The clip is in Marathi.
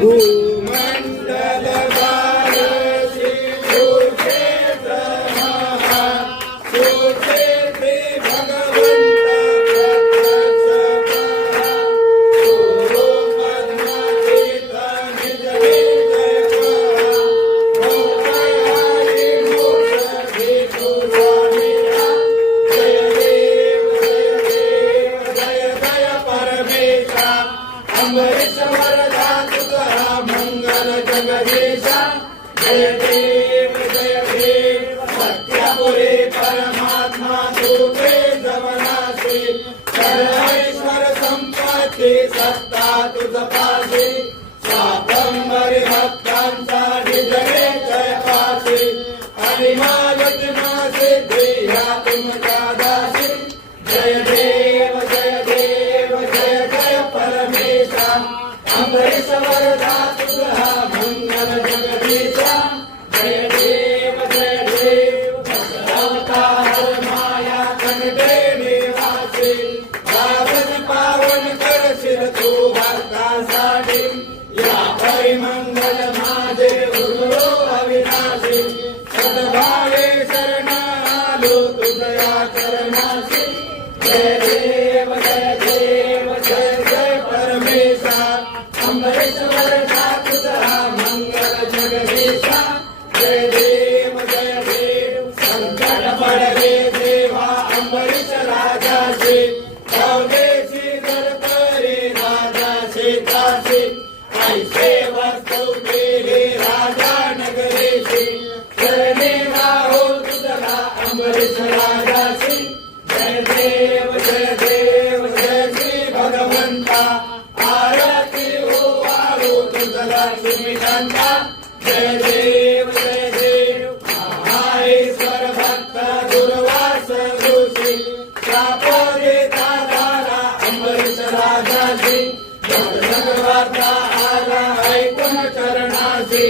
भूमंडल भारती सुखेत महा सुखेते भगवंता प्रत्यक्ष पहा गुरु पद्मतीर्थ निज निज पहा मोक्षयारी मोक्ष भेटू स्वामीला जय देव जय जय परमेशा अमृत वरदा तुझा मंगल जगदीशा जय देव सत्यापुरे परमात्मा तुझे जवनासी सर्वेश्वर संपत्ती सत्ता तुझ पाशी स्वापंबरी भक्तांचा निजरे जय पाशी आणि मागत मासे देया तुमच्या दासी जय देव जय जय परमेशा अमृत वरदा तुझा मंगल जगदीशा जय देव अवतार माया कंठे निवासी पावन पावन करशील तू भक्तासाठी या परिमंगल माझे गुरु अविनाशी सद्भावे शरण आलो तुझ्या चरणाशी जय देव जय जय परमेशा अमृत वरदा तुझा मंगल जगदीशा जय देव संकट पडले देवा अमृत राजाशी परदेशी दरपरी राजाशी काशी ऐसे वस्तू केले राजा नगरेशी शरणे राहो तुझला अमृत राजाशी जय देव जय श्री भगवंता आरती हो वाळो तुझला सुमितांता जय देव महाईश्वर भक्त दुर्वास ऋषी शाप देता झाला अमृत राजाशी भगवाता आला ऐकून चरणाशी